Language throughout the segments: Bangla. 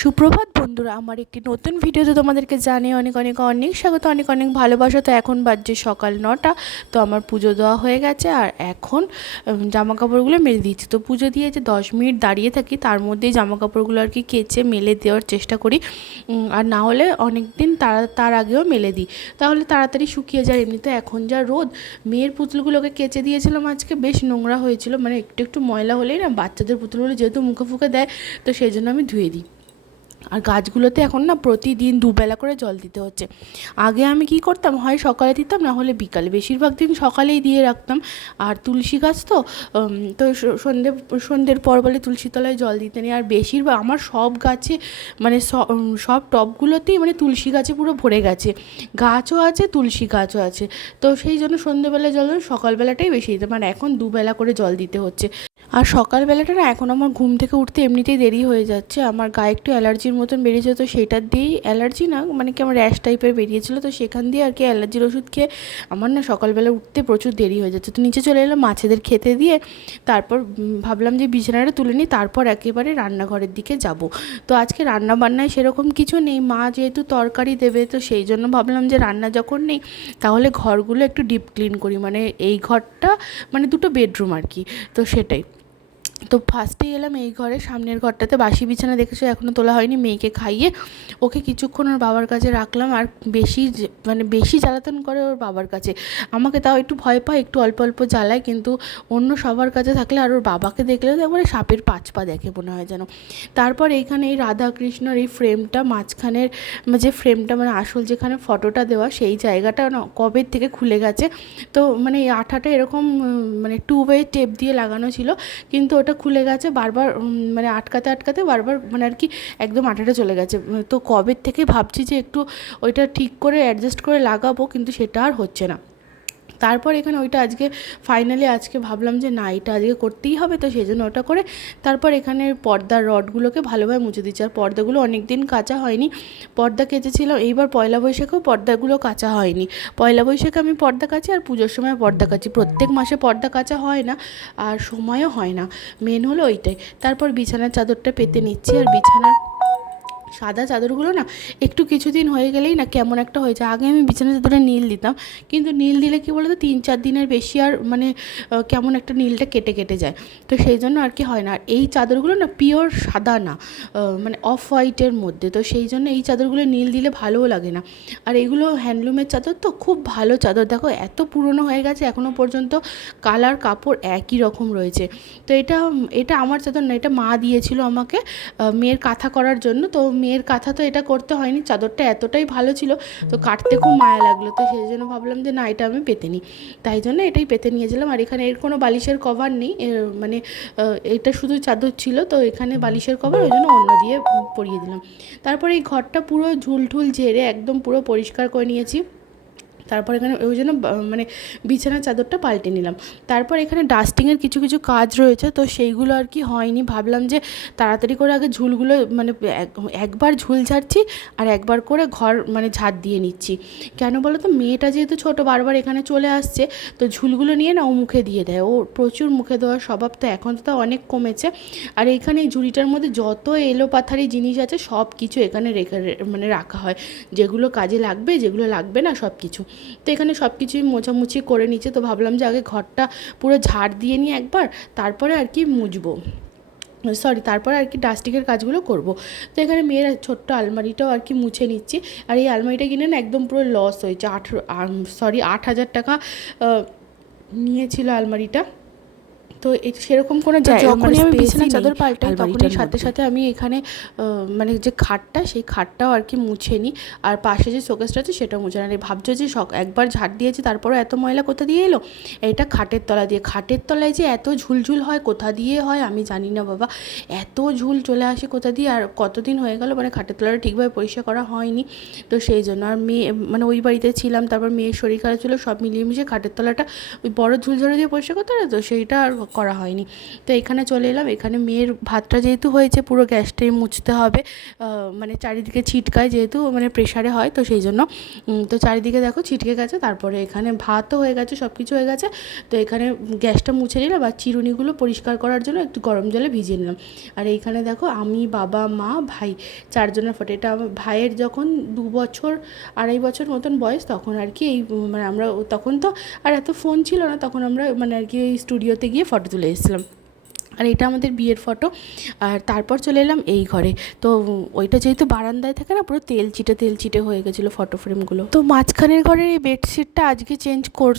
সুপ্রভাত বন্ধুরা, আমার একটি নতুন ভিডিওতে তোমাদেরকে জানিয়ে অনেক অনেক অনেক স্বাগত, অনেক অনেক ভালোবাসা। তো এখন বাজছে সকাল নটা, তো আমার পুজো দেওয়া হয়ে গেছে আর এখন জামা কাপড়গুলো মেলে দিচ্ছি তো পুজো দিয়ে যে দশ মিনিট দাঁড়িয়ে থাকি, তার মধ্যেই জামা কাপড়গুলো আর কি কেচে মেলে দেওয়ার চেষ্টা করি। আর না হলে অনেক দিন তার তার আগেও মেলে দিই। তাহলে তাড়াতাড়ি শুকিয়ে যায়, এমনিতে এখন যা রোদ। মেয়ের পুতুলগুলোকে কেচে দিয়েছিলাম আজকে, বেশ নোংরা হয়েছিল। মানে একটু একটু ময়লা হলেই না, বাচ্চাদের পুতুলগুলো যেহেতু মুখে ফুকে দেয়, তো সেই জন্য আমি ধুয়ে দিই। আর গাছগুলোতে এখন না প্রতিদিন দুবেলা করে জল দিতে হচ্ছে। আগে আমি কি করতাম, হয় সকালে দিতাম, না হলে বিকালে। বেশিরভাগ দিন সকালেই দিয়ে রাখতাম। আর তুলসী গাছ তো তো সন্ধে, সন্ধ্যের পর বলে তুলসী তলায় জল দিতে নেই। আর বেশিরভাগ আমার সব গাছে মানে সব টবগুলোতেই মানে তুলসী গাছে পুরো ভরে গেছে। গাছও আছে, তুলসী গাছও আছে। তো সেই জন্য সন্ধ্যেবেলা জল সকালবেলাটাই বেশি দিতে মানে এখন দুবেলা করে জল দিতে হচ্ছে। আর সকালবেলাটা না এখন আমার ঘুম থেকে উঠতে এমনিতেই দেরি হয়ে যাচ্ছে। আমার গায়ে একটু অ্যালার্জির মতন বেরিয়েছে তো সেটার দিয়েই অ্যালার্জি না মানে কি আমার র্যাশ টাইপের বেরিয়েছিল, তো সেখান দিয়ে আর কি অ্যালার্জির ওষুধ খেয়ে আমার না সকালবেলা উঠতে প্রচুর দেরি হয়ে যাচ্ছে। তো নিচে চলে এলাম মাছেদের খেতে দিয়ে, তারপর ভাবলাম যে বিছানাটা তুলে নিই, তারপর একেবারে রান্নাঘরের দিকে যাব। তো আজকে রান্না বান্নায় সেরকম কিছু নেই, মা যেহেতু তরকারি দেবে, তো সেই জন্য ভাবলাম যে রান্না যখন নেই, তাহলে ঘরগুলো একটু ডিপ ক্লিন করি মানে এই ঘরটা মানে দুটো বেডরুম আর কি, তো সেটাই। তো ফার্স্টেই এলাম এই ঘরে, সামনের ঘরটাতে বাসি বিছানা দেখেছ? এখনও তোলা হয়নি, মেয়েকে খাইয়ে ওকে কিছুক্ষণ ওর বাবার কাছে রাখলাম, আর বেশি মানে বেশি জ্বালাতন করে ওর বাবার কাছে। আমাকে তাও একটু ভয় পায়, একটু অল্প অল্প জ্বালায়, কিন্তু অন্য সবার কাছে থাকলে আর ওর বাবাকে দেখলে একবারে সাপের পাঁচ পা দেখে মনে হয় যেন। তারপর এইখানে এই রাধা কৃষ্ণর এই ফ্রেমটা মাঝখানের যে ফ্রেমটা মানে আসল যেখানে ফটোটা দেওয়া, সেই জায়গাটা কবের থেকে খুলে গেছে। তো মানে এই আঠাটা এরকম মানে টু ওয়ে টেপ দিয়ে লাগানো ছিল, কিন্তু ওটা খুলে গেছে, বারবার মানে আটকাতে আটকাতে বারবার মানে আর কি একদম আটাটা চলে গেছে। তো কবের থেকে ভাবছি যে একটু ওইটা ঠিক করে অ্যাডজাস্ট করে লাগাবো, কিন্তু সেটা আর হচ্ছে না। তারপর এখানে ওইটা আজকে ফাইনালি আজকে ভাবলাম যে না, এটা আজকে করতেই হবে, তো সেই জন্য ওটা করে তারপর এখানে পর্দার রডগুলোকে ভালোভাবে মুছে দিচ্ছি। আর পর্দাগুলো অনেক দিন কাঁচা হয়নি, পর্দা কেচেছিলাম এইবার পয়লা বৈশাখেও পর্দাগুলো কাঁচা হয়নি। পয়লা বৈশাখে আমি পর্দা কাচি আর পুজোর সময় পর্দা কাচি, প্রত্যেক মাসে পর্দা কাচা হয় না আর সময়ও হয় না। মেন হলো ওইটাই। তারপর বিছানার চাদরটা পেতে নিচ্ছি আর বিছানার সাদা চাদরগুলো না একটু কিছুদিন হয়ে গেলেই না কেমন একটা হয়ে যায়। আগে আমি বিছানা চাদরে নীল দিতাম, কিন্তু নীল দিলে কি বলতো, তিন চার দিনের বেশি আর মানে কেমন একটা নীলটা কেটে কেটে যায়। তো সেই জন্য আর কি হয় না। আর এই চাদরগুলো না পিওর সাদা না মানে অফ হোয়াইটের মধ্যে। তো সেই জন্য এই চাদরগুলো নীল দিলে ভালোও লাগে না। আর এগুলো হ্যান্ডলুমের চাদর তো খুব ভালো চাদর। দেখো এত পুরনো হয়ে গেছে এখনও পর্যন্ত কালার কাপড় একই রকম রয়েছে। তো এটা এটা আমার চাদর না, এটা মা দিয়েছিল আমাকে মেয়ের কাঁথা করার জন্য। তো মেয়ের কাঁথা তো এটা করতে হয়নি, চাদরটা এতটাই ভালো ছিল তো কাটতে খুব মায়া লাগল। তো সেই জন্য ভাবলাম যে না, এটা আমি পেতে নিই। তাই জন্য এটাই পেতে নিয়েছিলাম। আর এখানে এর কোনো বালিশের কভার নেই মানে এটা শুধু চাদর ছিল, তো এখানে বালিশের কভার ওই জন্য অন্য দিয়ে পরিয়ে দিলাম। তারপরে এই ঘরটা পুরো ঝুলঠুল ঝেড়ে, একদম পুরো পরিষ্কার করে নিয়েছি। তারপর এখানে ওই জন্য মানে বিছানার চাদরটা পাল্টে নিলাম। তারপর এখানে ডাস্টিংয়ের কিছু কিছু কাজ রয়েছে, তো সেইগুলো আর কি হয়নি। ভাবলাম যে তাড়াতাড়ি করে আগে ঝুলগুলো মানে এক- একবার ঝুল ঝাড়ছি আর একবার করে ঘর মানে ঝাড় দিয়ে নিচ্ছি। কেন বলো তো মেয়েটা যেহেতু ছোট, বারবার এখানে চলে আসছে, তো ঝুলগুলো নিয়ে না ও মুখে দিয়ে দেয়। ও প্রচুর মুখে দেওয়ার স্বভাব তো এখন তো অনেক কমেছে। আর এখানে এই ঝুড়িটার মধ্যে যত এলোপাথারি জিনিস আছে সব কিছু এখানে রেখে মানে রাখা হয়। যেগুলো কাজে লাগবে, যেগুলো লাগবে না সব কিছু তো এখানে সব কিছুই মোছামুছি করে নিচ্ছে। তো ভাবলাম যে আগে ঘরটা পুরো ঝাড় দিয়ে নিই একবার, তারপরে আর কি মুজবো সরি, তারপরে আর কি ডাস্টিকের কাজগুলো করব। তো এখানে মেয়ের ছোট্ট আলমারিটাও আর কি মুছে নিচ্ছি। আর এই আলমারিটা কিনে না একদম পুরো লস হয়েছে। আঠেরো সরি আট হাজার টাকা নিয়েছিল আলমারিটা। তো এই সেরকম কোনো যখনই মানে আমি নেই চাদর পাল্টাই তখনই সাথে সাথে আমি এখানে মানে যে খাটটা সেই খাটটাও আর কি মুছে নিই আর পাশে যে শোকেসটা আছে সেটাও মুছে নিই ভাবছ যে সক একবার ঝাড় দিয়েছি তারপরে এত ময়লা কোথা দিয়ে এলো? এটা খাটের তলা দিয়ে। খাটের তলায় যে এত ঝুলঝুল হয় কোথা দিয়ে হয় আমি জানি না বাবা। এত ঝুল চলে আসে কোথা দিয়ে আর কতদিন হয়ে গেল মানে খাটের তলাটা ঠিকভাবে পরিষ্কার করা হয়নি। তো সেই জন্য আর মেয়ে মানে ওই বাড়িতে ছিলাম তারপর মেয়ের শরীর খারাপ ছিল সব মিলিয়ে মিশিয়ে খাটের তলাটা ওই বড় ঝুলঝাড়ু দিয়ে পরিষ্কার করতে তো সেইটা আর করা হয়নি। তো এখানে চলে এলাম। এখানে মেয়ের ভাতটা যেহেতু হয়েছে, পুরো গ্যাসটাই মুছতে হবে। মানে চারিদিকে ছিটকায় যেহেতু মানে প্রেশারে হয়, তো সেই জন্য তো চারিদিকে দেখো ছিটকে গেছে। তারপরে এখানে ভাতও হয়ে গেছে সব কিছু হয়ে গেছে। তো এখানে গ্যাসটা মুছে নিলাম আর চিরুনিগুলো পরিষ্কার করার জন্য একটু গরম জলে ভিজিয়ে নিলাম। আর এইখানে দেখো আমি, বাবা, মা, ভাই চারজনের ফটো। এটা আমার ভাইয়ের যখন দু বছর, আড়াই বছর মতন বয়স, তখন আর কি এই মানে আমরা তখন তো আর এত ফোন ছিল না, তখন আমরা মানে আর কি এই স্টুডিওতে গিয়ে ফটো তুলে এসেছিলাম। আর এটা আমাদের বিয়ের ফটো। আর তারপর চলে এলাম এই ঘরে। তো ওইটা যেহেতু বারান্দায় থাকে না, পুরো তেল চিটে তেল চিটে হয়ে গেছিল ফটো ফ্রেমগুলো তো মাঝখানের ঘরের এই বেডশিটটা আজকে চেঞ্জ কর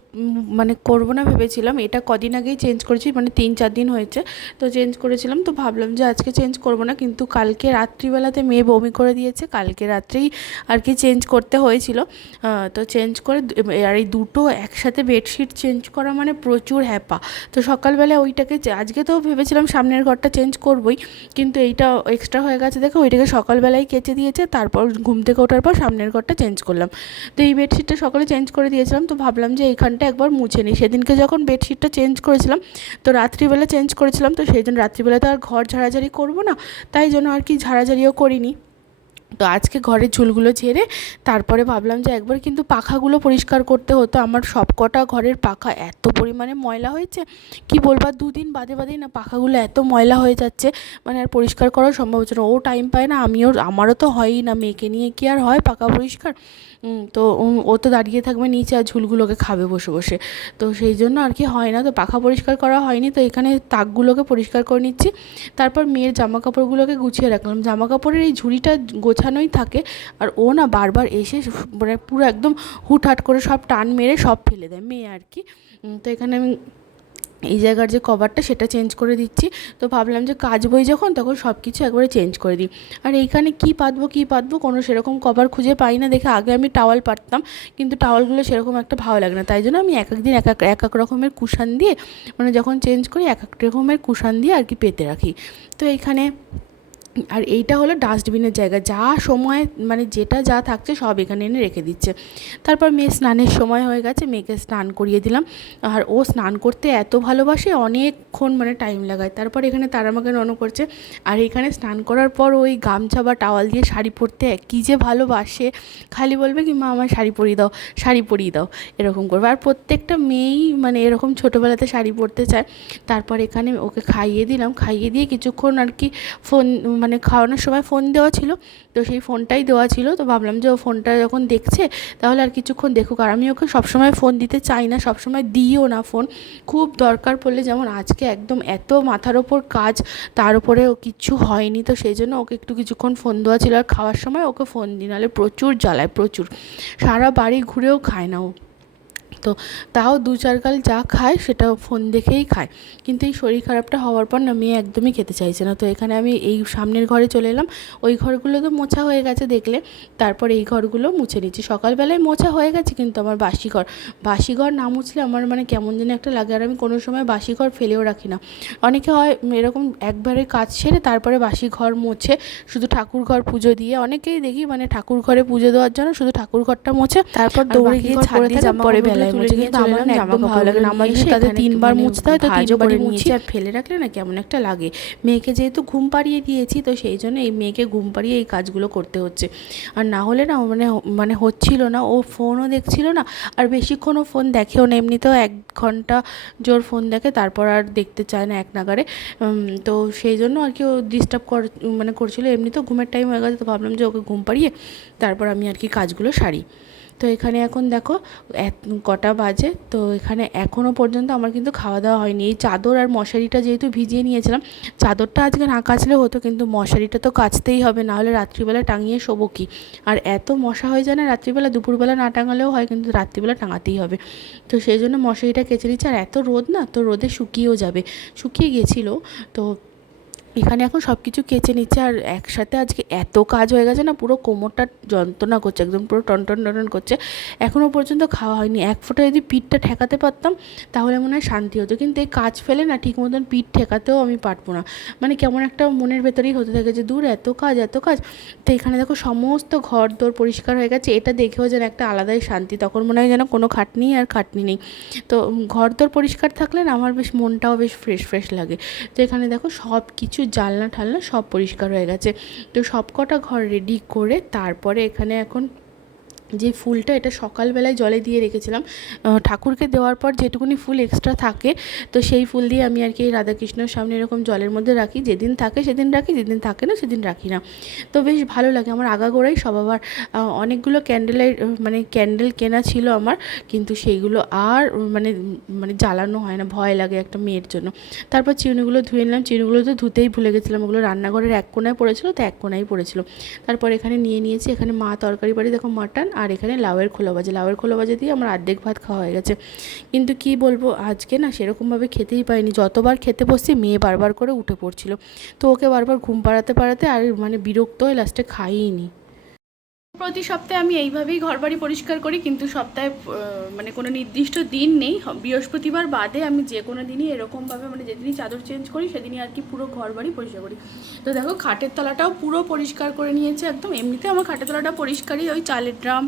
মানে করব না ভেবেছিলাম। এটা কদিন আগেই চেঞ্জ করেছি মানে তিন চার দিন হয়েছে। তো চেঞ্জ করেছিলাম, তো ভাবলাম যে আজকে চেঞ্জ করব না। কিন্তু কালকে রাত্রিবেলাতে মেয়ে বমি করে দিয়েছে। কালকে রাত্রেই আর কি চেঞ্জ করতে হয়েছিল। তো চেঞ্জ করে আর এই দুটো একসাথে বেডশিট চেঞ্জ করা মানে প্রচুর হ্যাপা। তো সকালবেলা ওইটাকে আজকে তো ভেবেছিলাম সামনের ঘরটা চেঞ্জ করবই, কিন্তু এইটা এক্সট্রা হয়ে গেছে। দেখো, ওইটাকে সকালবেলায় কেচে দিয়েছে, তারপর ঘুম থেকে ওঠার পর সামনের ঘরটা চেঞ্জ করলাম। তো এই বেডশিটটা সকালে চেঞ্জ করে দিয়েছিলাম, তো ভাবলাম যে এইখানটা একবার মুছে নিই। সেদিনকে যখন বেডশিটটা চেঞ্জ করেছিলাম, তো রাত্রিবেলা চেঞ্জ করেছিলাম, তো সেই জন্য রাত্রিবেলা তো আর ঘর ঝাড়াঝাড়ি করব না, তাই জন্য আর কি ঝাড়াঝাড়িও করিনি। তো আজকে ঘরের ঝুলগুলো ঝেড়ে তারপরে ভাবলাম যে একবার কিন্তু পাখাগুলো পরিষ্কার করতে হতো। আমার সব কটা ঘরের পাখা এত পরিমাণে ময়লা হয়েছে, কি বলব আর দুদিন বাদে বাদেই না পাখাগুলো এত ময়লা হয়ে যাচ্ছে মানে আর পরিষ্কার করার সম্ভব হচ্ছে না। ও টাইম পায় না, আমিও, আমারও তো হয়ই না, মেয়েকে নিয়ে কি আর হয় পাখা পরিষ্কার? তো ও তো দাঁড়িয়ে থাকবে নিচে আর ঝুলগুলোকে খাবে বসে বসে। তো সেই জন্য আর কি হয় না, তো পাখা পরিষ্কার করা হয়নি, তো এখানে তাকগুলোকে পরিষ্কার করে নিচ্ছি। তারপর মেয়ের জামা কাপড়গুলোকে গুছিয়ে রাখলাম। জামা কাপড়ের এই ঝুড়িটা গোছানোই থাকে। আর ও না বারবার এসে মানে পুরো একদম হুটহাট করে সব টান মেরে সব ফেলে দেয়, মেয়ে আর কি। তো এখানে আমি এই জায়গার যে কভারটা সেটা চেঞ্জ করে দিচ্ছি। তো ভাবলাম যে কাজ বই যখন, তখন সব কিছু একবারে চেঞ্জ করে দিই। আর এইখানে কি পাতবো কি পাতবো, কোনো সেরকম কভার খুঁজে পাই না। দেখে আগে আমি টাওয়াল পাততাম, কিন্তু টাওয়ালগুলো সেরকম একটা ভালো লাগে না। তাই জন্য আমি এক এক দিন এক এক এক এক রকমের কুশান দিয়ে মানে যখন চেঞ্জ করি, এক এক রকমের কুশান দিয়ে আর কি পেতে রাখি। তো এইখানে আর এইটা হলো ডাস্টবিনের জায়গা। যা সময় মানে যেটা যা থাকছে সব এখানে এনে রেখে দিচ্ছে। তারপর মেয়ে স্নানের সময় হয়ে গেছে, মেয়েকে স্নান করিয়ে দিলাম। আর ও স্নান করতে এত ভালোবাসে, অনেকক্ষণ মানে টাইম লাগায়। তারপর এখানে তারা আমাকে রণ করছে। আর এখানে স্নান করার পর ওই গামছা বা টাওয়াল দিয়ে শাড়ি পরতে কী যে ভালোবাসে। খালি বলবে কি, মা, আমার শাড়ি পরিয়ে দাও, শাড়ি পরিয়ে দাও। এরকম করবে। আর প্রত্যেকটা মেয়েই মানে এরকম ছোটোবেলাতে শাড়ি পরতে চায়। তারপর এখানে ওকে খাইয়ে দিলাম। খাইয়ে দিয়ে কিছুক্ষণ আর কি ফোন মানে খাওয়ানোর সময় ফোন দেওয়া ছিল, তো সেই ফোনটাই দেওয়া ছিল। তো ভাবলাম যে ও ফোনটা যখন দেখছে, তাহলে আর কিছুক্ষণ দেখুক। আর আমি ওকে সবসময় ফোন দিতে চাই না, সবসময় দিইও না ফোন খুব দরকার পড়লে যেমন আজকে একদম এত মাথার ওপর কাজ, তার উপরে ও কিচ্ছু হয়নি। তো সেই জন্য ওকে একটু কিছুক্ষণ ফোন দেওয়া ছিল। আর খাওয়ার সময় ওকে ফোন দিই, নাহলে প্রচুর জ্বালায়, প্রচুর। সারা বাড়ি ঘুরেও খায় না ও। তো তাও দু চার গাল যা খায় সেটা ফোন দেখেই খায়। কিন্তু এই শরীর খারাপটা হওয়ার পর না মেয়ে একদমই খেতে চাইছে না। তো এখানে আমি এই সামনের ঘরে চলে এলাম। ওই ঘরগুলো তো মোছা হয়ে গেছে দেখলে। তারপর এই ঘরগুলো মুছে নিচ্ছি। সকালবেলায় মোছা হয়ে গেছে কিন্তু আমার বাসি ঘর বাসি ঘর না মুছলে আমার মানে কেমন যেন একটা লাগে। আর আমি কোনো সময় বাসি ঘর ফেলেও রাখি না। অনেকে হয় এরকম একবারে কাজ সেরে তারপরে বাসি ঘর মোছে শুধু ঠাকুর ঘর পুজো দিয়ে। অনেকেই দেখি মানে ঠাকুর ঘরে পুজো দেওয়ার জন্য শুধু ঠাকুর ঘরটা মোছে। তারপর দৌড়ে গিয়ে ছাড় দিয়ে জামা পরে বেলায় মুছে কিন্তু আমার না একদম ভালো লাগে না আমার তাদের তিনবার মুছতে হয় তো তিনবারই মুছি আর ফেলে রাখলে না কেমন একটা লাগে। মেয়েকে যেহেতু ঘুম পাড়িয়ে দিয়েছি তো সেই জন্য এই মেয়েকে ঘুম পাড়িয়ে এই কাজগুলো করতে হচ্ছে। আর না হলে না মানে মানে হচ্ছিল না ও ফোনও দেখছিল না আর বেশিক্ষণও ফোন দেখেও না এমনিতেও এক ঘণ্টা জোর ফোন দেখে তারপর আর দেখতে চায় না এক নাগারে তো সেই জন্য আর কি ও ডিস্টার্ব কর মানে করছিল এমনিতেও ঘুমের টাইম হয়ে গেছে তো ভাবলাম যে ওকে ঘুম পাড়িয়ে তারপর আমি আর কি কাজগুলো সারি। তো এখানে এখন দেখো কটা বাজে, তো এখানে এখনও পর্যন্ত আমার কিন্তু খাওয়া দাওয়া হয়নি। এই চাদর আর মশারিটা যেহেতু ভিজিয়ে নিয়েছিলাম, চাদরটা আজকে না কাচলে হতো, কিন্তু মশারিটা তো কাচতেই হবে না হলে রাত্রিবেলা টাঙিয়ে শোবো কি? আর এত মশা হয়ে যায় না, রাত্রিবেলা দুপুরবেলা না টাঙালেও হয়, কিন্তু রাত্রিবেলা টাঙাতেই হবে। তো সেই জন্য মশারিটা কেচে নিচ্ছে আর এত রোদ না, তো রোদে শুকিয়েও যাবে। শুকিয়ে গেছিল, তো এখানে এখন সব কিছু কেচে নিচ্ছে আর একসাথে আজকে এত কাজ হয়ে গেছে না, পুরো কোমরটা যন্ত্রণা করছে, একদম পুরো টনটন টনটন করছে। এখনও পর্যন্ত খাওয়া হয়নি। এক ফোঁটা যদি পিঠটা ঠেকাতে পারতাম, তাহলে মনে হয় শান্তি হতো। কিন্তু এই কাজ ফেলে না, ঠিক মতন পিঠ ঠেকাতেও আমি পারব না। মানে কেমন একটা মনের ভেতরেই হতে থাকে যে, দূর, এত কাজ এত কাজ। তো এখানে দেখো সমস্ত ঘর দোর পরিষ্কার হয়ে গেছে। এটা দেখেও যেন একটা আলাদাই শান্তি। তখন মনে হয় যেন কোনো খাটনি আর খাটনি নেই। তো ঘর দোর পরিষ্কার থাকলে না আমার বেশ মনটাও বেশ ফ্রেশ ফ্রেশ লাগে। তো এখানে দেখো সব কিছু জানলা ঠালনা সব পরিষ্কার হয়ে গেছে। তো সব কটা ঘর রেডি করে তারপরে এখানে এখন যে ফুলটা এটা সকালবেলায় জলে দিয়ে রেখেছিলাম ঠাকুরকে দেওয়ার পর যেটুকুনি ফুল এক্সট্রা থাকে, তো সেই ফুল দিয়ে আমি আর কি রাধাকৃষ্ণের সামনে এরকম জলের মধ্যে রাখি, যেদিন থাকে সেদিন রাখি, যেদিন থাকে না সেদিন রাখি না। তো বেশ ভালো লাগে, আমার আগাগোড়াই সব আবার অনেকগুলো ক্যান্ডেলের মানে ক্যান্ডেল কেনা ছিল আমার, কিন্তু সেইগুলো আর মানে মানে জ্বালানো হয় না, ভয় লাগে একটা মেয়ের জন্য। তারপর চিনিগুলো ধুয়ে নিলাম চিনিগুলো তো ধুতেই ভুলে গেছিলাম, ওগুলো রান্নাঘরের এক কোনায় পড়েছিল, তো এক কোনায় পড়েছিল। তারপর এখানে নিয়ে নিয়েছি, এখানে মা তরকারি বাড়ি, দেখো মাটন আর এখানে লাউয়ের খোলা বাজে লাউয়ের খোলা বাজে দিয়ে আমার আর্ধেক ভাত খাওয়া হয়ে গেছে। কিন্তু কি বলব, আজকে না সেরকমভাবে খেতেই পাইনি। যতবার খেতে বসছি, মেয়ে বারবার করে উঠে পড়ছিল। তো ওকে বারবার ঘুম পাড়াতে পাড়াতে আর মানে বিরক্ত হয়ে লাস্টে খাইনি প্রতি সপ্তাহে আমি এইভাবেই ঘরবাড়ি পরিষ্কার করি, কিন্তু সপ্তাহে মানে কোনো নির্দিষ্ট দিন নেই। বৃহস্পতিবার বাদে আমি যে কোনো দিনই এরকমভাবে মানে যেদিনই চাদর চেঞ্জ করি, সেদিনই আর কি পুরো ঘরবাড়ি পরিষ্কার করি। তো দেখো, খাটের তলাটাও পুরো পরিষ্কার করে নিয়েছে একদম। এমনিতে আমার খাটের তলাটা পরিষ্কারই, ওই চালের ড্রাম,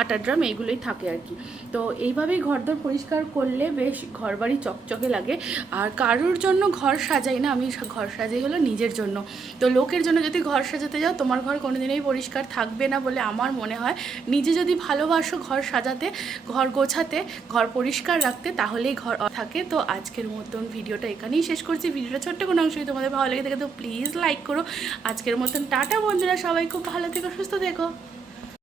আটার ড্রাম, এইগুলোই থাকে আর কি। তো এইভাবেই ঘরদোর পরিষ্কার করলে বেশ ঘরবাড়ি চকচকে লাগে। আর কারোর জন্য ঘর সাজাই না, আমি ঘর সাজাই হলো নিজের জন্য। তো লোকের জন্য যদি ঘর সাজাতে যাও, তোমার ঘর কোনোদিনই পরিষ্কার থাকবে না বলে আমার মনে হয় নিজে যদি ভালোবাসো ঘর সাজাতে, ঘর গোছাতে, ঘর পরিষ্কার রাখতে, তাহলেই ঘর থাকে। তো আজকের মতন ভিডিওটা এখানেই শেষ করছি। ভিডিওটা ছোট্ট কোনো অংশ যদি তোমাদের ভালো লেগে থাকে, তো প্লিজ লাইক করো। আজকের মতন টাটা বন্ধুরা, সবাই খুব ভালো থেকো, সুস্থ থেকো।